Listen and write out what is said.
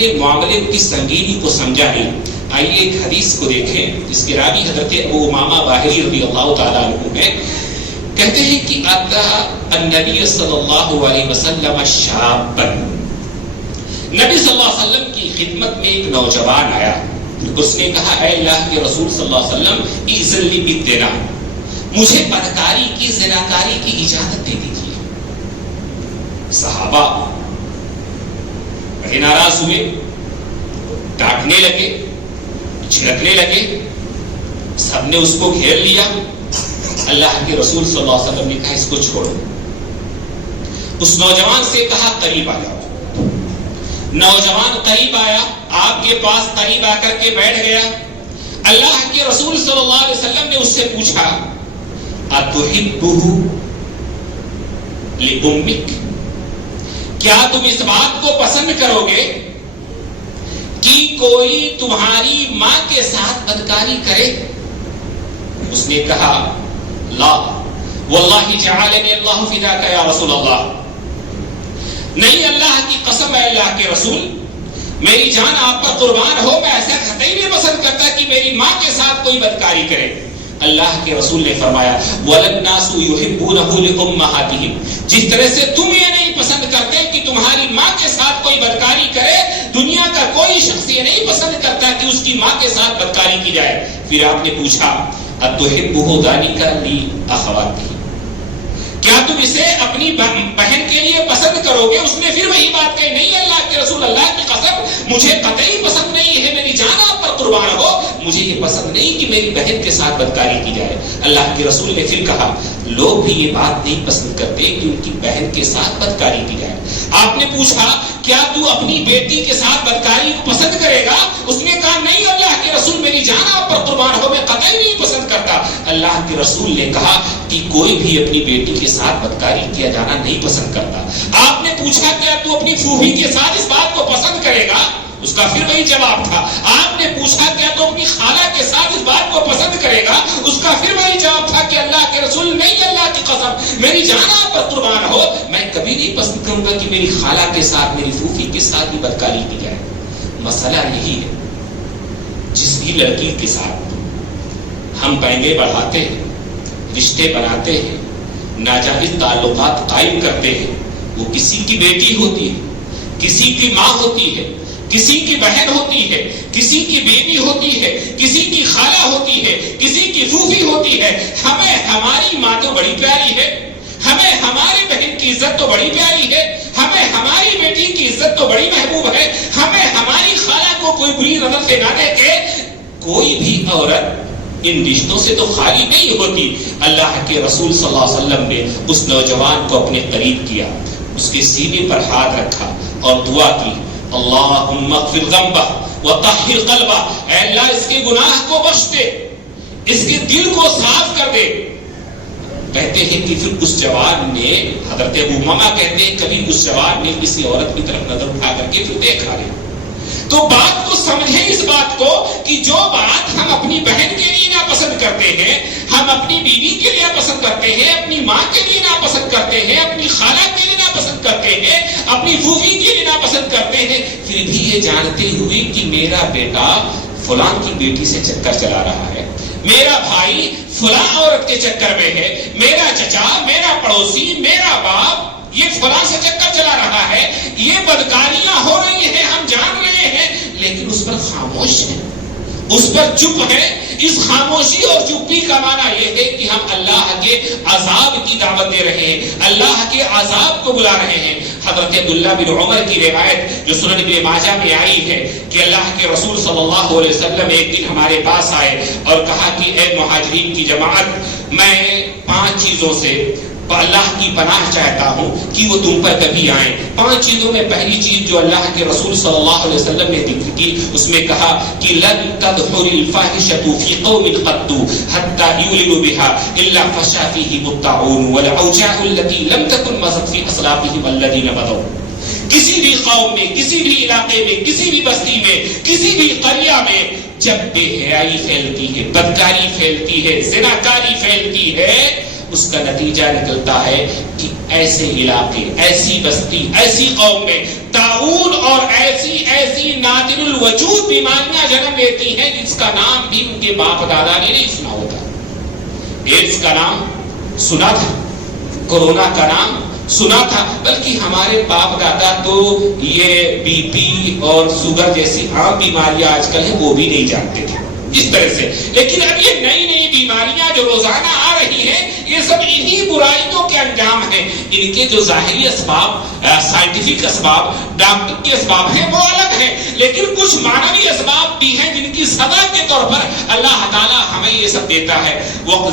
نے معاملے کی سنگینی کو سمجھا نہیں. آئیے ایک حدیث کو دیکھیں جس کے راوی حضرت ابو امامہ باہلی رضی اللہ تعالیٰ عنہ ہیں. کہتے ہیں کہ آتا النبی صلی اللہ علیہ وسلم شابا، نبی صلی اللہ علیہ وسلم کی خدمت میں ایک نوجوان آیا. اس نے کہا اے اللہ کے رسول صلی اللہ علیہ وسلم اذن لی بالزنا، مجھے بدکاری کی زناکاری کی اجازت دے دیجیے. صحابہ بڑے ناراض ہوئے، ڈانٹنے لگے، جھڑکنے لگے. سب نے اس کو گھیر لیا. اللہ کے رسول صلی اللہ علیہ وسلم نے کہا اس کو چھوڑو. اس نوجوان سے کہا قریب آ جاؤ. نوجوان قریب آیا، آپ کے پاس قریب آ کر کے بیٹھ گیا. اللہ کے رسول صلی اللہ علیہ وسلم نے اس سے پوچھا اتحبہ لأمک، کیا تم اس بات کو پسند کرو گے کہ کوئی تمہاری ماں کے ساتھ بدکاری کرے؟ اس نے کہا لا واللہ جعلنی اللہ فداک یا رسول اللہ، نہیں اللہ کی قسم ہے اللہ کے رسول، میری جان آپ پر قربان ہو، میں ایسا قطعی نہیں پسند کرتا کہ میری ماں کے ساتھ کوئی بدکاری کرے. اللہ کے رسول نے فرمایا وَلَلنَّاسُ يُحِبُّونَهُ لِأُمَّهَاتِهِمْ، جس طرح سے تم یہ نہیں پسند کرتے کہ تمہاری ماں کے ساتھ کوئی بدکاری کرے، دنیا کا کوئی شخص یہ نہیں پسند کرتا کہ اس کی ماں کے ساتھ بدکاری کی جائے. پھر آپ نے پوچھا أَتُحِبُّهُ ذَلِكَ لِأَخَوَاتِهِ، کیا تم اسے اپنی بہن کے لیے پسند کرو گے؟ اس نے پھر وہی بات کہی نہیں اللہ کے رسول، اللہ کی قسم مجھے قطعی پسند نہیں ہے، میری جان آپ پر قربان ہو، مجھے یہ پسند نہیں کہ میری بہن کے ساتھ بدکاری کی جائے. اللہ کے رسول نے پھر کہا لوگ بھی یہ بات نہیں پسند کرتے کہ ان کی بہن کے ساتھ بدکاری کی جائے. آپ نے پوچھا کیا تو اپنی بیٹی کے ساتھ بدکاری کو پسند کرے گا؟ اس نے کہا نہیں اللہ کے رسول، میری جان آپ پر قربان ہو، میں قطعی نہیں پسند کرتا. اللہ کے رسول نے کہا کہ کوئی بھی اپنی بیٹی کے ساتھ بدکاری کیا جانا نہیں پسند کرتا. آپ نے پوچھا کیا تو اپنی پھوپھی کے ساتھ اس بات کو پسند کرے گا؟ اس کا پھر وہی جواب تھا. آپ نے پوچھا کیا تو اپنی خالہ کے ساتھ اس بات کو پسند کرے گا؟ اس کا پھر وہی جواب تھا کہ اللہ کے رسول نہیں اللہ کی قسم میری جان آپ پر قربان ہو، میں کبھی نہیں پسند کروں گا کہ میری خالہ کے ساتھ میری پھوپھی کے ساتھ بھی بدکاری کی جائے. مسئلہ یہی ہے جس بھی لڑکی کے ساتھ ہم بینگیں بڑھاتے ہیں، رشتے بناتے ہیں، ناجائز تعلقات قائم کرتے ہیں، وہ کسی کی بیٹی ہوتی ہے، کسی کی ماں ہوتی ہے، کسی کی بہن ہوتی ہے، کسی کی بیوی ہوتی ہے، کسی کی خالہ ہوتی ہے، کسی کی پھوپھی ہوتی ہے. ہمیں ہماری ماں تو بڑی پیاری ہے، ہمیں ہماری بہن کی عزت تو بڑی پیاری ہے، ہمیں ہماری بیٹی کی عزت تو بڑی محبوب ہے. ہمیں ہماری خالہ کو کوئی بری نظر سے نہ دیکھے. کوئی بھی عورت ان رشتوں سے تو خالی نہیں ہوتی. اللہ کے رسول صلی اللہ علیہ وسلم نے اس نوجوان کو اپنے قریب کیا، اس کے سینے پر ہاتھ رکھا اور دعا کی اللہم اغفر ذنبہ وطہر قلبہ، اے اللہ اس کے گناہ کو بخش دے، اس کے دل کو صاف کر دے. کہتے ہیں کہ پھر اس جوان نے، حضرت ابو امامہ کہتے ہیں کبھی اس جوان نے کسی عورت کی طرف نظر اٹھا کر کے پھر دیکھا نہیں. تو بات کو سمجھیں اس بات کو کہ جو بات ہم اپنی بہن کے لیے ناپسند کرتے ہیں، ہم اپنی بیوی کے لیے پسند کرتے ہیں، اپنی ماں کے لیے ناپسند کرتے ہیں، اپنی خالہ کے لیے ناپسند کرتے ہیں، اپنی پھوپھی کے لیے ناپسند کرتے ہیں، پھر بھی یہ جانتے ہوئے کہ میرا بیٹا فلاں کی بیٹی سے چکر چلا رہا ہے، میرا بھائی فلاں عورت کے چکر میں ہے، میرا چچا، میرا پڑوسی، میرا باپ یہ فلاں سے چکر چلا رہا ہے، یہ بدکاریاں ہو رہی ہیں، ہم جان رہے ہیں، لیکن اس پر خاموش ہیں، اس پر چپ ہے. اس خاموشی اور چپی کا معنی یہ ہے کہ ہم اللہ کے عذاب کی دعوت دے رہے ہیں، اللہ کے عذاب کو بلا رہے ہیں. حضرت عبداللہ بن عمر کی روایت جو سنن ابن ماجہ میں آئی ہے کہ اللہ کے رسول صلی اللہ علیہ وسلم ایک دن ہمارے پاس آئے اور کہا کہ اے مہاجرین کی جماعت، میں 5 چیزوں سے اللہ کی پناہ چاہتا ہوں کہ وہ تم پر کبھی آئیں. 5 چیزوں میں پہلی چیز جو اللہ کے رسول صلی اللہ علیہ وسلم نے ذکر کی، اس میں کہا کہ لن تدخل الفاحشة في قوم قط حتى يولدوا بها الا فشى فيهم الطاعون والعوجاء التي لم تكن مضت في اصلافهم الذين مضوا. کسی بھی قوم میں، کسی بھی علاقے میں، کسی بھی بستی میں، کسی بھی قریہ میں جب بے حیائی پھیلتی ہے، بدکاری پھیلتی ہے، زناکاری پھیلتی ہے، اس کا نتیجہ نکلتا ہے کہ ایسے علاقے، ایسی بستی، ایسی قوم میں طاعون اور ایسی نادر الوجود بیماریاں جنم لیتی ہیں جس کا نام بھی ان کے باپ دادا نے نہیں سنا ہوتا. ایڈز کا نام سنا تھا، کورونا کا نام سنا تھا، بلکہ ہمارے باپ دادا تو یہ بی پی اور شوگر جیسی عام بیماریاں آج کل ہیں وہ بھی نہیں جانتے تھے اس طرح سے. لیکن اب یہ نئی نئی بیماریاں جو روزانہ آ رہی ہیں یہ سب انہی برائیوں کے انجام ہیں. ان کے جو ظاہری اسباب، سائنٹیفک اسباب، ڈاکٹر کے اسباب ہیں وہ الگ ہیں، لیکن کچھ معنوی اسباب بھی ہیں جن کی سزا کے طور پر اللہ تعالی ہمیں یہ سب دیتا ہے. وہ